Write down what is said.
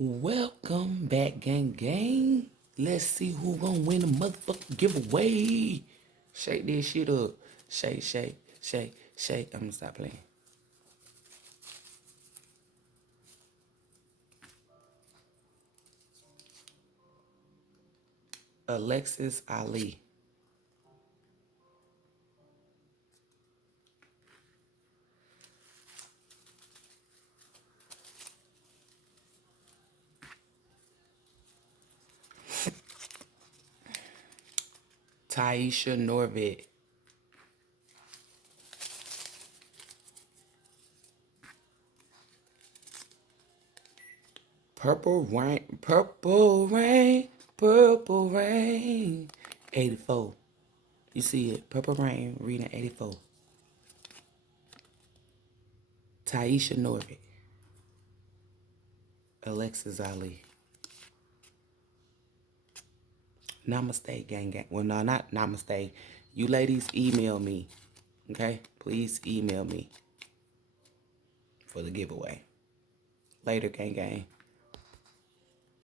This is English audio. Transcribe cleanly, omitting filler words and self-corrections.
Welcome back, gang gang. Let's see who gonna win the motherfucking giveaway. Shake this shit up. Shake, shake, shake, shake. I'm gonna stop playing. Alexis Ali. Taisha Norvet. Purple rain, purple rain, purple rain. 84. You see it? Purple rain, reading 84. Taisha Norvet. Alexis Ali. Namaste, gang gang. Well, no, not namaste. You ladies email me. Okay? Please email me for the giveaway. Later, gang gang.